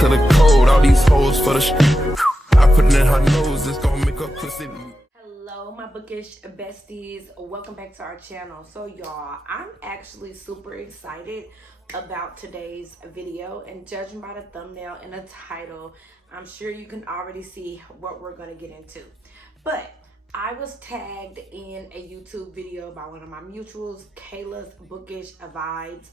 to the code, all these hoes for the I put it in her nose, it's gonna make her pussy. Hello my bookish besties, welcome back to our channel. So y'all, I'm actually super excited about today's video, and judging by the thumbnail and the title, I'm sure you can already see what we're gonna get into. But I was tagged in a YouTube video by one of my mutuals, Kayla's Bookish Vibes.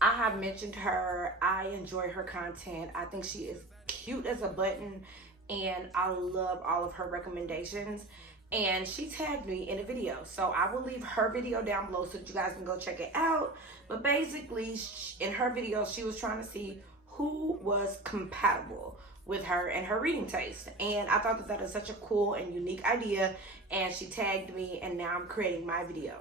I have mentioned her. I enjoy her content. I think she is cute as a button, and I love all of her recommendations. And she tagged me in a video, so I will leave her video down below so that you guys can go check it out. But basically, in her video, she was trying to see who was compatible with her and her reading taste, and I thought that is such a cool and unique idea, and she tagged me, and now I'm creating my video.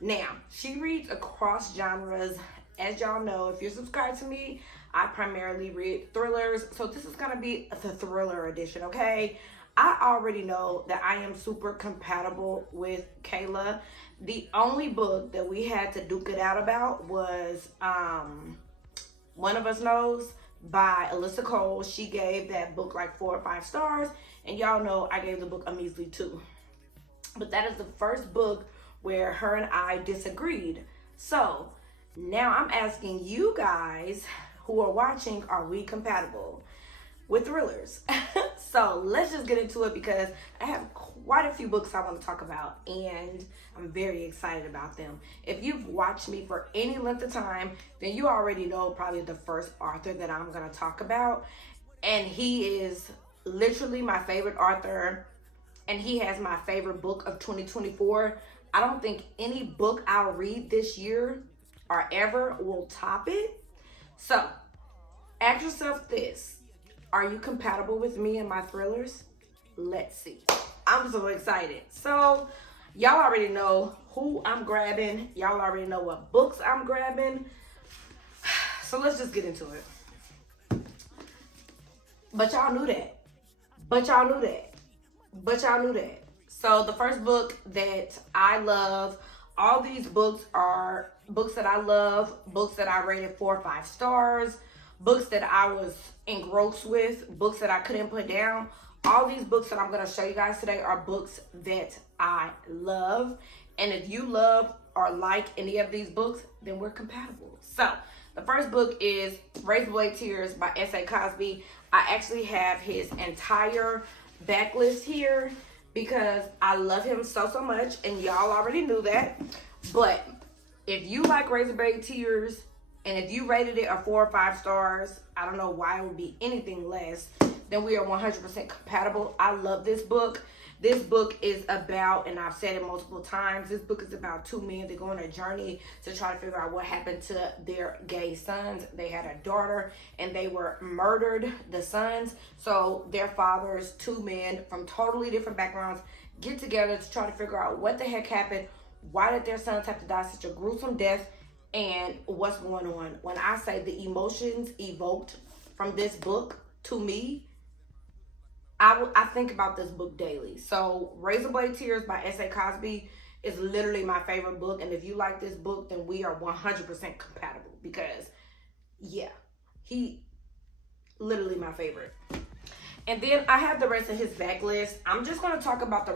Now, she reads across genres. As y'all know, if you're subscribed to me, I primarily read thrillers, so this is gonna be the thriller edition, okay? I already know that I am super compatible with Kayla. The only book that we had to duke it out about was One of Us Knows by Alyssa Cole. She gave that book like 4 or 5 stars, and y'all know I gave the book a measly 2. But that is the first book where her and I disagreed. So now I'm asking you guys who are watching, are we compatible with thrillers? So let's just get into it, because I have quite a few books I want to talk about, and I'm very excited about them. If you've watched me for any length of time, then you already know probably the first author that I'm going to talk about, and he is literally my favorite author, and he has my favorite book of 2024. I don't think any book I'll read this year or ever will top it. So ask yourself this: are you compatible with me and my thrillers? Let's see. I'm so excited. So y'all already know who I'm grabbing. Y'all already know what books I'm grabbing. So let's just get into it. But y'all knew that. But y'all knew that. But y'all knew that. So the first book that I love, all these books are books that I love, books that I rated 4 or 5 stars, books that I was engrossed with, books that I couldn't put down. All these books that I'm going to show you guys today are books that I love. And if you love or like any of these books, then we're compatible. So the first book is Razorblade Tears by S.A. Cosby. I actually have his entire backlist here because I love him so much, and y'all already knew that. But if you like Razorblade Tears, and if you rated it a 4 or 5 stars, I don't know why it would be anything less, then we are 100% compatible. I love this book. This book is about, and I've said it multiple times, this book is about 2 men that go on a journey to try to figure out what happened to their gay sons. They had a daughter, and they were murdered, the sons. So their fathers, 2 men from totally different backgrounds, get together to try to figure out what the heck happened. Why did their sons have to die such a gruesome death? And what's going on? When I say the emotions evoked from this book, to me, I think about this book daily. So Razorblade Tears by S.A. Cosby is literally my favorite book. And if you like this book, then we are 100% compatible, because yeah, he literally my favorite. And then I have the rest of his backlist. I'm just going to talk about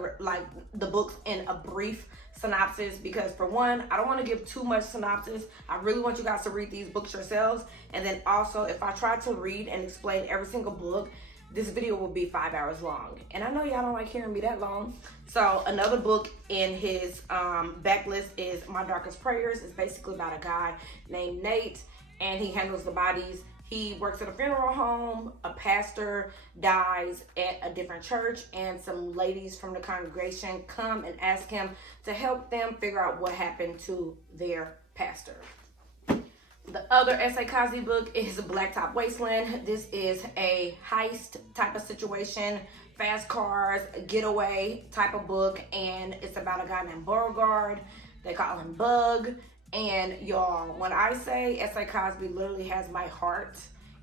the books in a brief synopsis, because for one, I don't want to give too much synopsis. I really want you guys to read these books yourselves. And then also, if I try to read and explain every single book, this video will be 5 hours long. And I know y'all don't like hearing me that long. So another book in his backlist is My Darkest Prayers. It's basically about a guy named Nate, and he handles the bodies. He works at a funeral home. A pastor dies at a different church, and some ladies from the congregation come and ask him to help them figure out what happened to their pastor. The other S.A. Cosby book is Blacktop Wasteland. This is a heist type of situation, fast cars, getaway type of book, and it's about a guy named Beauregard. They call him Bug. And y'all, when I say S.A. Cosby literally has my heart,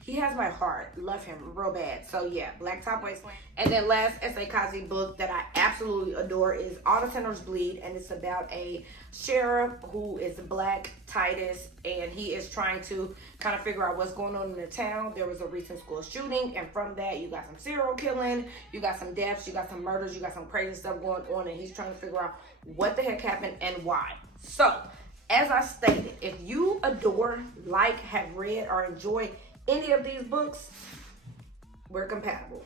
he has my heart. Love him real bad. So yeah, Black Top Waist. And then last S.A. Cosby book that I absolutely adore is All the Sinners Bleed, and it's about a sheriff who is Black, Titus, and he is trying to kind of figure out what's going on in the town. There was a recent school shooting, and from that you got some serial killing, you got some deaths, you got some murders, you got some crazy stuff going on, and he's trying to figure out what the heck happened and why. So as I stated, if you adore, like, have read, or enjoy any of these books, we're compatible.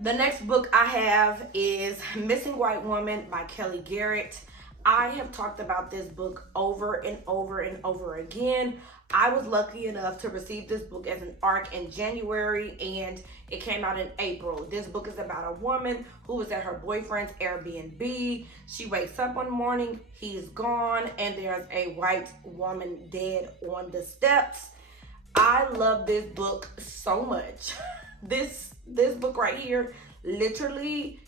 The next book I have is Missing White Woman by Kelly Garrett. I have talked about this book over and over and over again. I was lucky enough to receive this book as an ARC in January, and it came out in April. This book is about a woman who was at her boyfriend's Airbnb. She wakes up one morning, he's gone, and there's a white woman dead on the steps. I love this book so much. This book right here literally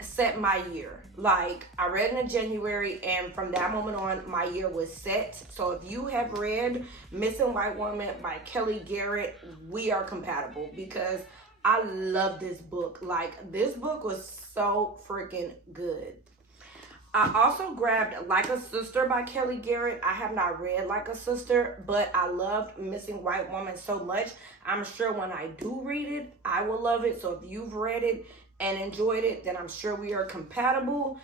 set my year. Like, I read it in January, and from that moment on, my year was set. So if you have read Missing White Woman by Kelly Garrett, we are compatible, because I love this book. Like, this book was so freaking good. I also grabbed Like a Sister by Kelly Garrett. I have not read Like a Sister, but I loved Missing White Woman so much. I'm sure when I do read it, I will love it. So if you've read it and enjoyed it, then I'm sure we are compatible.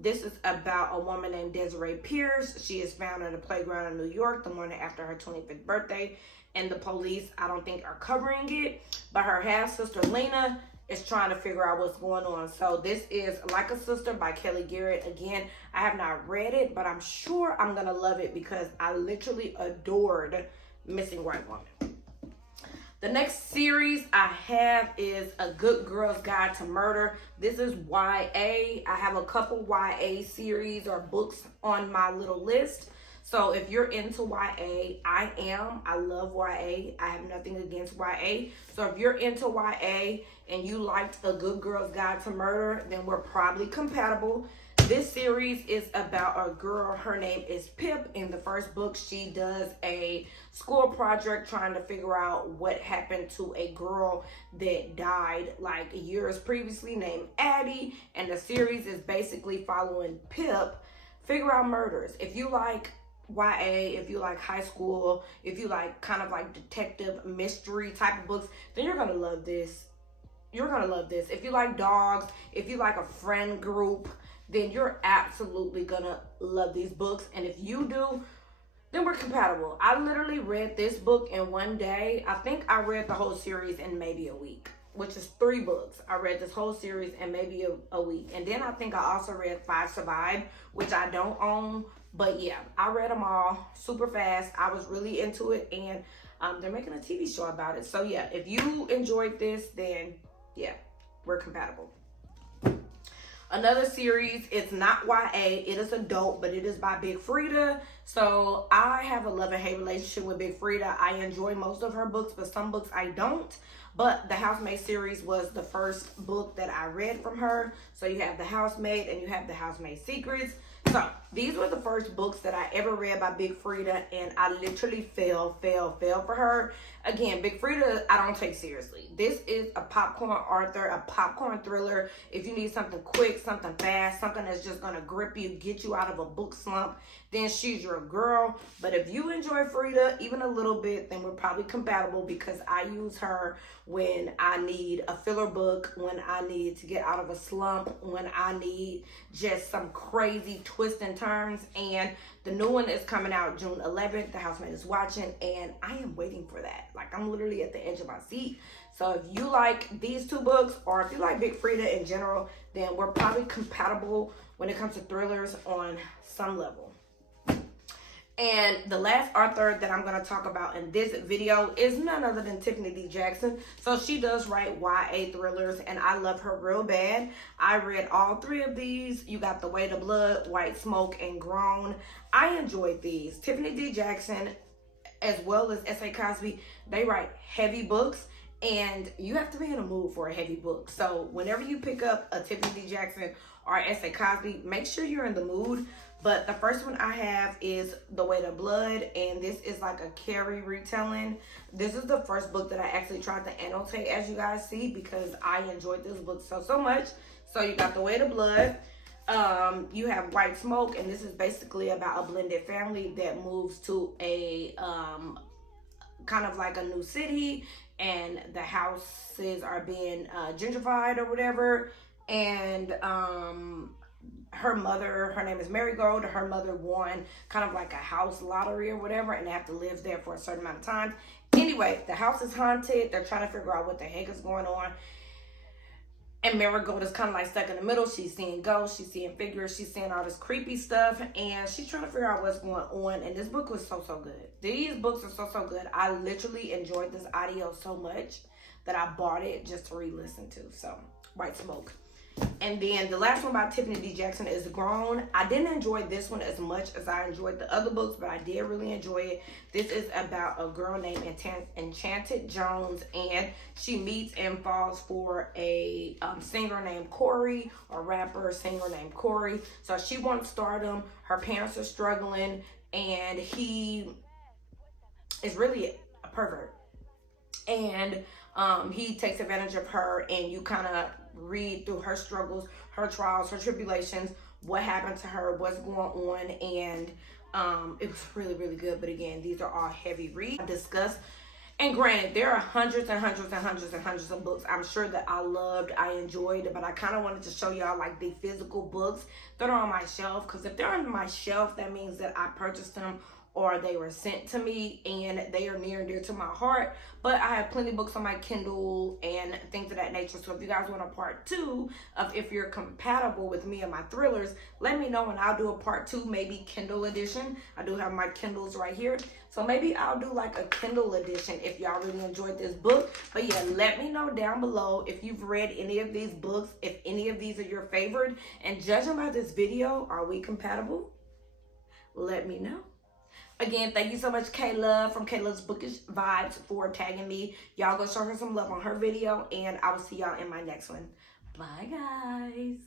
This is about a woman named Desiree Pierce. She is found at a playground in New York the morning after her 25th birthday, and the police, I don't think, are covering it, but her half-sister Lena is trying to figure out what's going on. So this is Like a Sister by Kelly Garrett. Again, I have not read it, but I'm sure I'm gonna love it because I literally adored Missing White Woman. The next series I have is A Good Girl's Guide to Murder. This is YA. I have a couple YA series or books on my little list. So if you're into YA, I am. I love YA. I have nothing against YA. So if you're into YA and you liked A Good Girl's Guide to Murder, then we're probably compatible. This series is about a girl. Her name is Pip. In the first book, she does a school project trying to figure out what happened to a girl that died like years previously named Addie. And the series is basically following Pip figure out murders. If you like YA, if you like high school, if you like kind of like detective mystery type of books, then you're gonna love this. You're gonna love this. If you like dogs, if you like a friend group, then you're absolutely gonna love these books. And if you do, then we're compatible. I literally read this book in one day. I think I read the whole series in maybe a week, which is 3 books. I read this whole series in maybe a week. And then I think I also read 5 Survive, which I don't own. But yeah, I read them all super fast. I was really into it, and they're making a TV show about it. So yeah, if you enjoyed this, then yeah, we're compatible. Another series, it's not YA, it is adult, but it is by Big Freida. So I have a love-and-hate relationship with Big Freida. I enjoy most of her books, but some books I don't. But The Housemaid series was the first book that I read from her. So you have The Housemaid and you have The Housemaid Secrets. So these were the first books that I ever read by Big Freida, and I literally fell for her. Again, Big Freida, I don't take seriously. This is a popcorn author, a popcorn thriller. If you need something quick, something fast, something that's just gonna grip you, get you out of a book slump, then she's your girl. But if you enjoy Freida even a little bit, then we're probably compatible, because I use her when I need a filler book, when I need to get out of a slump, when I need just some crazy twists and turns. And the new one is coming out June 11th. The Housemaid is watching, and I am waiting for that. Like, I'm literally at the edge of my seat. So if you like these 2 books, or if you like Big Freida in general, then we're probably compatible when it comes to thrillers on some level. And the last author that I'm going to talk about in this video is none other than Tiffany D Jackson. So she does write YA thrillers, and I love her real bad. I read all 3 of these. You got The Weight of Blood, White Smoke, and Grown. I enjoyed these. Tiffany D Jackson, as well as S.A. Cosby, they write heavy books, and you have to be in a mood for a heavy book. So whenever you pick up a Tiffany D Jackson or S.A. Cosby, make sure you're in the mood But the first one I have is The Weight of Blood, and this is like a Carrie retelling. This is the first book that I actually tried to annotate, as you guys see, because I enjoyed this book so much. So you got The Weight of Blood. You have White Smoke, and this is basically about a blended family that moves to a kind of like a new city, and the houses are being gentrified or whatever. And her mother, her name is Marigold, her mother won kind of like a house lottery or whatever, and they have to live there for a certain amount of time. Anyway, the house is haunted. They're trying to figure out what the heck is going on. And Marigold is kind of like stuck in the middle. She's seeing ghosts, she's seeing figures, she's seeing all this creepy stuff, and she's trying to figure out what's going on. And this book was so good. These books are so good. I literally enjoyed this audio so much that I bought it just to re-listen to. So, White Smoke. And then the last one by Tiffany D Jackson is Grown. I didn't enjoy this one as much as I enjoyed the other books, but I did really enjoy it. This is about a girl named Enchanted Jones, and she meets and falls for a singer named Corey, or rapper singer named Corey. So she wants stardom. Her parents are struggling, and he is really a pervert. And he takes advantage of her, and you kind of read through her struggles, her trials, her tribulations, what happened to her, what's going on. And it was really good. But again, these are all heavy reads. I discussed, and granted, there are hundreds of books I'm sure that I loved, I enjoyed, but I kind of wanted to show y'all like the physical books that are on my shelf, because if they're on my shelf, that means that I purchased them or they were sent to me and they are near and dear to my heart. But I have plenty of books on my Kindle and things of that nature. So if you guys want a part 2 of if you're compatible with me and my thrillers, let me know and I'll do a part 2, maybe Kindle edition. I do have my Kindles right here. So maybe I'll do like a Kindle edition if y'all really enjoyed this book. But yeah, let me know down below if you've read any of these books, if any of these are your favorite. And judging by this video, are we compatible? Let me know. Again, thank you so much, Kayla from Kayla's Bookish Vibes, for tagging me. Y'all go show her some love on her video, and I will see y'all in my next one. Bye, guys.